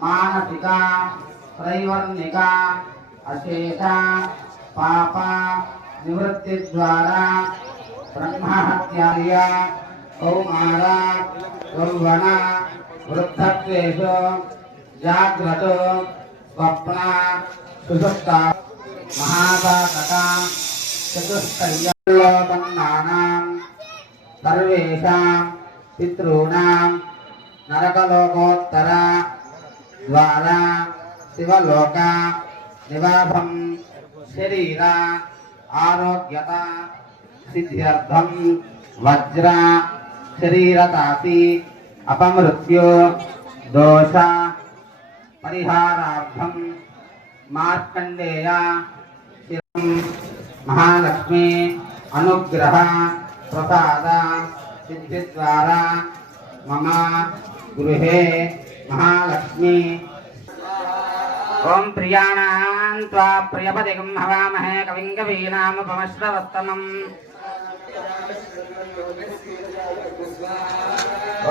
मानसिका त्रैवर्णिका अशेषा पापा निवृत्ति द्वारा ब्रह्महत्याय कौमारा यौवना वृद्धत्वेषु जाग्रत स्वप्न सुषुप्ता महापातका चतुष्टय्योपन्नानां सर्वेषां पितॄणां नरकलोकोत्तर द्वारा शिवलोक निवासं शरीर आरोग्यता सिद्ध्यर्थं वज्र शरीरतापि अपमृत्यु दोष परिहारार्थं मार्कंडेय महालक्ष्मी अनुग्रह प्रसाद सिद्धि द्वारा मम गृहे महालक्ष्मी ओम प्रियाणां त्वा प्रियपतिगं हवामहे कविं कवीनामुपमश्रवस्तमम्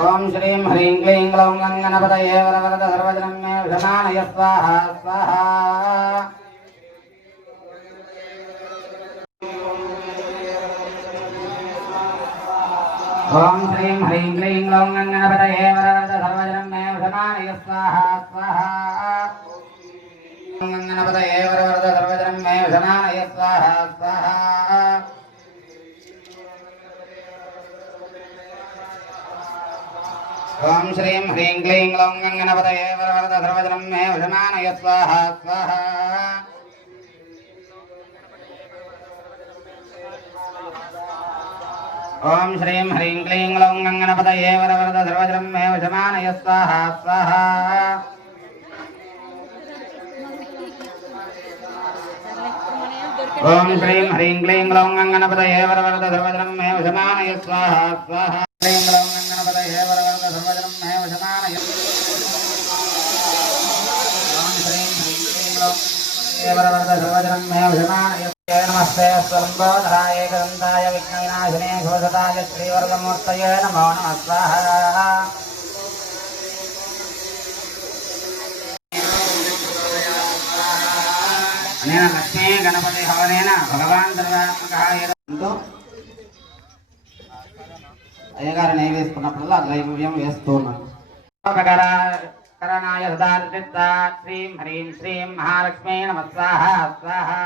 ओम श्रीं ह्रीं क्लीं ग्लौं गणपतये वरवरद सर्वजनं मे विषमानय स्वाहा स्वाहा ओम श्रीं ह्रीं क्लीं ग्लौं गणपतये वरवरद सर्वजनं मे विषमानय स्वाहा स्वाहा गणपतये वरवरद सर्वजनं मे विषमानय स्वाहा स्वाहा ओम श्रीं ह्रीं क्लीं ग्लौं गणपतये वरवरद सर्वजनं मे विषमानय स्वाहा स्वाहा ओम श्रीं ह्रीं क्लीं ग्लौं गणपतये वरवरद सर्वजनं मे विषमानय स्वाहा स्वाहा ओम श्रीं ह्रीं क्लीं ग्लौं गणपतये वरवरद सर्वजनं मे विषमानय स्वाहा स्वाहा क्लीं ग्लौं गणपतये वरवरद सर्वजनं मे विषमानय ओम श्रीं ह्रीं क्लीं ग्लौं वरवरद सर्वजनं मे विषमानय नमस्ते स्वलंबोधराय एकदन्ताय विघ्नविनाशिने घोषताय श्रीवर्गमूर्तये नमो नमः स्वाहा अनेन लक्ष्मी गणपति हवनेन भगवान् सर्वात्मकः एतो अयगार नैवेद्यपुनः द्रव्यं वेस्तोन्नम् करणाय सदार्चित्ता श्रीं ह्रीं श्रीं महालक्ष्मी नमः स्वाहा स्वाहा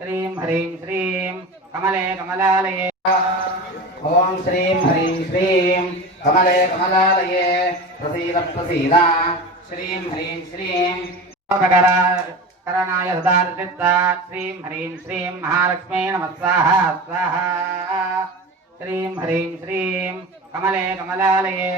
श्रीं ह्रीं श्रीं कमले कमलालये ओम श्रीं ह्रीं श्रीं कमले कमलालये प्रसीद प्रसीद श्रीं ह्रीं श्रीं करणाय सदार्चित्ता श्रीं ह्रीं श्रीं महालक्ष्मी नमः स्वाहा स्वाहा श्रीं ह्रीं श्रीं कमले कमलालये